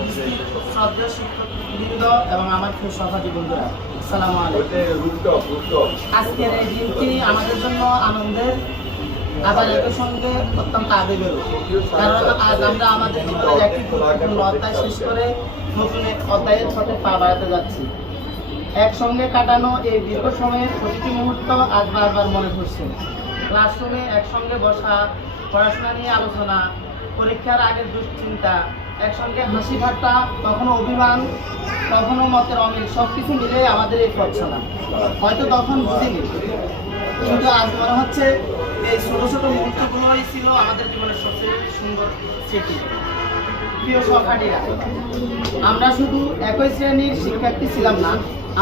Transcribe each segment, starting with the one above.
উপস্থিত শ্রদ্ধেয় শিক্ষকবৃন্দ এবং আমার প্রিয় সহপাঠী বন্ধুরা, আসসালামু আলাইকুম। আজকের এই দিনটি আমাদের জন্য আনন্দের, আবার একই সঙ্গে অত্যন্ত আবেগেরও। কারণ আজ আমরা আমাদের জীবনের একটি গুরুত্বপূর্ণ অধ্যায় শেষ করে নতুন এক অধ্যায়ের পথে পা বাড়াতে যাচ্ছি। একসঙ্গে কাটানো এই দীর্ঘ সময়ের প্রতিটি মুহূর্ত আজ বারবার মনে পড়ছে। ক্লাসরুমে একসঙ্গে বসা, পড়াশোনা নিয়ে আলোচনা, পরীক্ষার আগের দুশ্চিন্তা, একসঙ্গে হাসি ঠাট্টা, কখনো অভিমান, কখনো মতের অমিল, সব কিছু মিলে আমাদের এই পথ চলা। হয়তো তখন বুঝিনি, কিন্তু আজ মনে হচ্ছে এই ছোট ছোট মুহূর্তগুলোই ছিল আমাদের জীবনের সবচেয়ে সুন্দর স্মৃতি। প্রিয় সহপাঠীরা, আমরা শুধু একই শ্রেণীর শিক্ষার্থী ছিলাম না,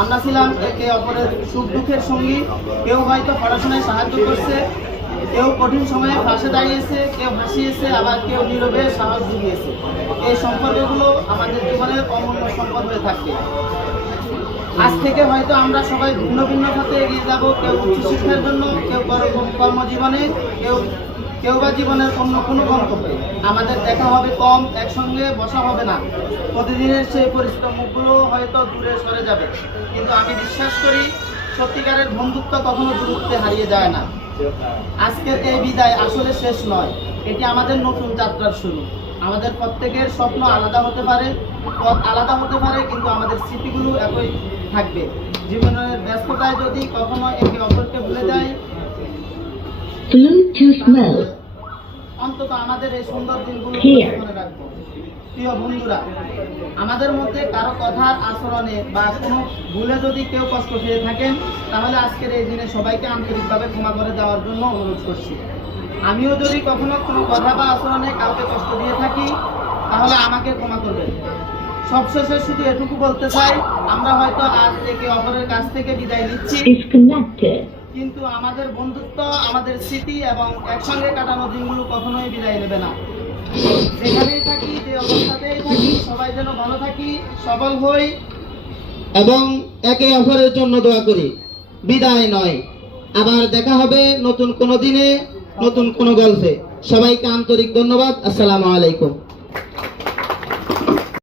আমরা ছিলাম একে অপরের সুখ দুঃখের সঙ্গী। কেউ হয়তো পড়াশোনায় সাহায্য করছে, কেউ কঠিন সময়ে পাশে দাঁড়িয়েছে, কেউ হাসিয়েছে, আবার কেউ নীরবে সাহস জুগিয়েছে। এই সম্পর্কগুলো আমাদের জীবনের অমূল্য সম্পদ হয়ে থাকবে। আজ থেকে হয়তো আমরা সবাই ভিন্ন ভিন্ন পথে এগিয়ে যাব, কেউ উচ্চশিক্ষার জন্য, কেউ কর্মজীবনে, কেউ বা জীবনের অন্য কোনো গন্তব্যে। আমাদের দেখা হবে কম, একসঙ্গে বসা হবে না, প্রতিদিনের সেই পরিচিত মুখগুলো হয়তো দূরে সরে যাবে। কিন্তু আমি বিশ্বাস করি সত্যিকারের বন্ধুত্ব কখনো দূরত্বে হারিয়ে যায় না। আজকের এই বিদায় আসলে শেষ নয়, এটি আমাদের নতুন যাত্রার শুরু। আমাদের প্রত্যেকের স্বপ্ন আলাদা হতে পারে, পথ আলাদা হতে পারে, কিন্তু আমাদের স্মৃতিগুলো একই থাকবে। জীবনের ব্যস্ততায় যদি কখনো একে অপরকে ভুলে যায়, অন্তত আমাদের এই সুন্দর দিনগুলো মনে রাখবো। প্রিয় বন্ধুরা, আমাদের মধ্যে কারো কথার আচরণে বা কোনো ভুলে যদি কেউ কষ্ট পেয়ে থাকেন, তাহলে আজকের এই দিনে সবাইকে আন্তরিকভাবে ক্ষমা করে দেওয়ার জন্য অনুরোধ করছি। আমিও যদি কখনো কোনো কথা বা আচরণে কাউকে কষ্ট দিয়ে থাকি, তাহলে আমাকে ক্ষমা করবেন। সবশেষে শুধু এটুকু বলতে চাই, আমরা হয়তো আজ একে অপরের কাছ থেকে বিদায় নিচ্ছি, কিন্তু আমাদের বন্ধুত্ব, আমাদের স্মৃতি এবং একসঙ্গে কাটানো দিনগুলো কখনোই বিদায় নেবে না। যেখানেই থাকি, যে অবস্থাতেই থাকি, সবাই যেন ভালো থাকি, সফল হই এবং একে অপরের জন্য দোয়া করি। বিদায় নয়, আবার দেখা হবে নতুন কোনো দিনে, নতুন কোনো গল্পে। সবাইকে আন্তরিক ধন্যবাদ। আসসালামু আলাইকুম।